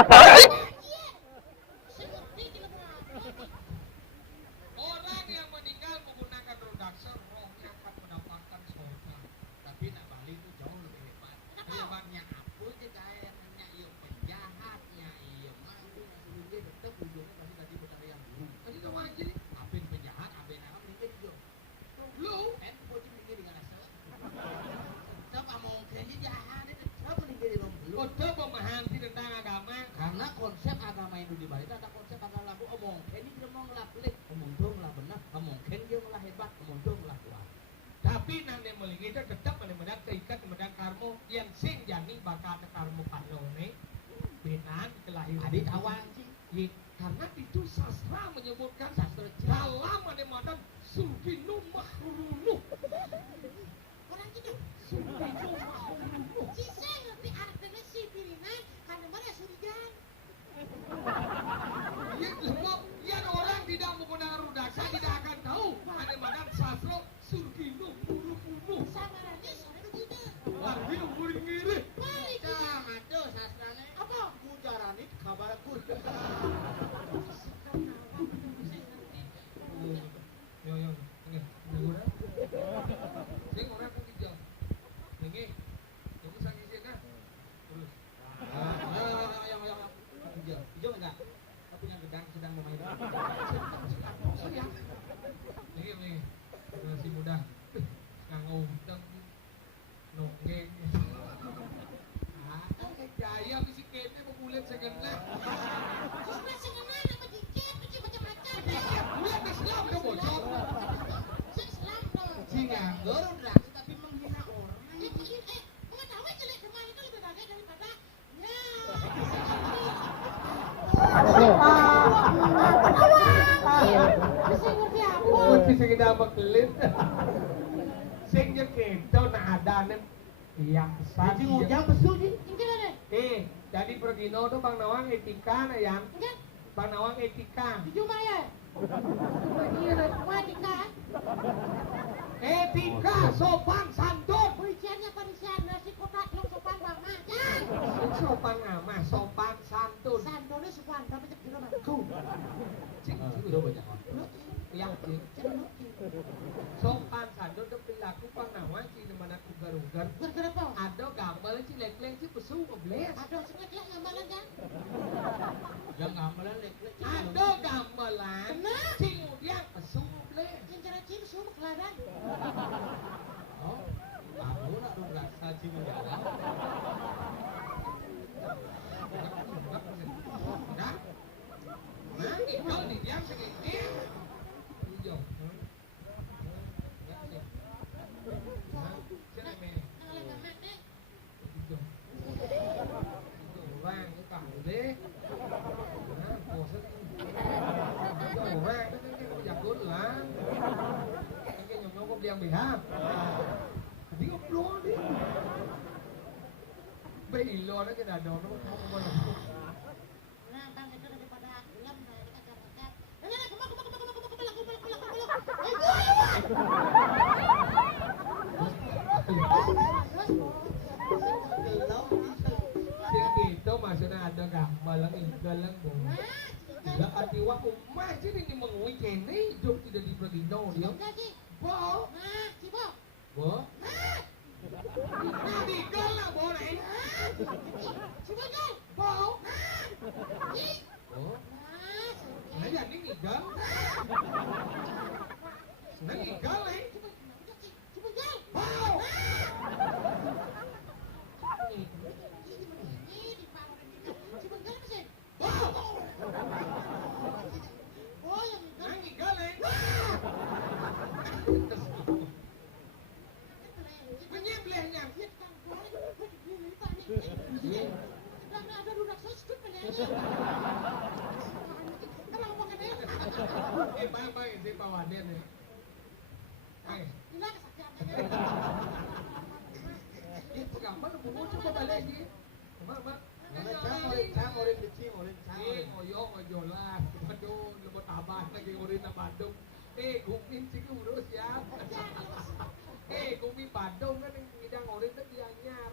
Orang yang meninggal menggunakan redaksi rohnya akan mendapatkan surga. Tapi nak balik itu jauh lebih hebat. Hebatnya apa sih kayak nanya iyo penjahatnya iyo mampu ngasih dia tetap ujungnya pasti tadi benar yang dulu. Tadi tahu aja nih. Apin penjahat, apin apa meninggal juga. Lu, pasti meninggal dengan asal. Coba mau kayaknya jahat itu. Coba meninggal dengan lu. Kau memahami tentang agama karena konsep agama itu di balik ada konsep agama lagu omong. Ini dia mau ngelaplik, omong dong lah benar, omong dia malah hebat, omong dong lah kuat. Tapi nanti melingi itu tetap benar-benar keikat kemudian karmo yang sing jani bakal ke karmo panlone benan kelahiran adik awang sih. Karena itu sastra menyebutkan sastra dalam ada surginu mahruluh. Orang gitu. Surginu mahruluh. Si saya ngerti artinya si pilihan karena mana surigan. Ya semua yang orang tidak menggunakan rudaksa tidak akan tahu ada mana sastra surginu mahruluh. Samarannya soalnya begitu. Lagi nguring ngiri. Sama tuh sastranya. Apa? Mujarani kabar aku. Yo, ini, murah. Sing orang pun hijau. Ini, kamu sangi sih kan? Terus. Yang hijau, hijau enggak? Aku yang gedang sedang bermain. Sayang. Ini, masih muda. Kangau hitam, nongeng. Jaya bisik kene pemulihan segenap. Cuma segenap nama dikit, macam-macam. Bulan Islam udah bocor. Islam dong. Singa, dorong draks tapi menghina orang. Mengetahui jelek teman itu lebih baik daripada ya. Sing ngerti apa? Sing kita apa kelit. Sing kita nak ada nih. Yang satu yang besu sih. Jadi pergino tuh Bang Nawang etika na yan. Bang Nawang etika. Di cuma ya. Etika sopan santun. Puisiannya panisian nasi kotak yang sopan bang macan. Sopan ngama sopan santun. Santunnya sopan tapi cek mah. Ku. Cik itu banyak orang. Yang sopan santun itu perilaku Bang Nawang sih mana kugar-ugar. Kenapa? Ada gambar sih lek-lek sih pesu ngebles. Ada sih lek-lek gambaran kan? Yang gambaran lek-lek. Ada gambaran. Sing udiang pesu ngebles. Yang cara cing pesu kelaran. Oh, aku nak dong rasa cing menjalan. Dah. Nah, itu nih dia segini. Hijau. Vàng cái cẳng thế cổ rất cổ vàng cái giặc cuốn lá cái nhồng nó có đen bị ha đi ốc lúa đi bị lo đó cái đàn đồ nó không có làm itu maksudnya ada gambar lagi galang bu. Tidak arti waktu mah jadi ini mengui kene hidup tidak di Pradino dia. Bo. Bo. Nah di galang bo nih. Coba gal. Bo. Bo. Nah jadi ini gal. Nah ini gal nih. Coba gal. Bo. Bang, si Pawaden nih. Itu gambar mau coba balik lagi. Mak. Morin kecil, oyo lah. Aduh, lebot abah lagi morin na Bandung. Gumin sih urus ya. Gumin Bandung kan yang ngidang morin tuh dianyar.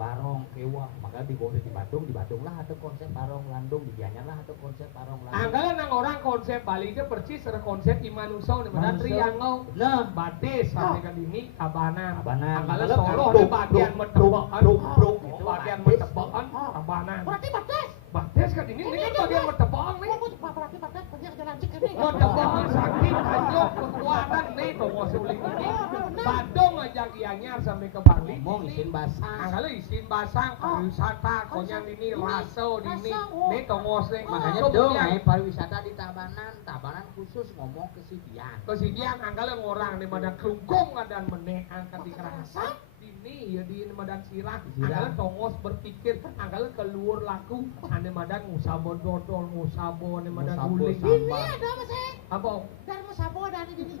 barong kewah maka digoreng di Bandung lah atau konsep barong landung di Gianyar lah atau konsep barong landung Anggalan nang orang konsep Bali itu persis ada konsep Imanuso di mana Manusia. triangle nah batis sampai ke dini Tabanan. Tabanan. Anggalan Anggalan Solo bruk, di bagian bruk, Metebokan. bruk, bruk, itu Bagian batis. Metebokan Tabanan. Berarti batas. Batis ke dini ini kan bagian Metebokan nih. Berarti batas banyak jalan cek ini. Metebokan sakit anjok kekuatan nih tunggu suling ini. Bandung aja Gianyar sampai ke Bali. ngomong isin basah Anggalan isin basang pariwisata konyang dini raso dini nih tunggu sing makanya dong pariwisata di Tabanan khusus ngomong kesedihan Kesidian anggalan orang di Medan Kelungkung dan meneh angkat di kerasa ini ya di Medan Sirah anggalan tongos berpikir anggalan keluar laku ane Medan ngusabon dodol ngusabon di Medan Ngusabon guling sama. Ini ada apa sih? apa Dan mau sabo ada di sini.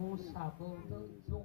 ngusabon tuh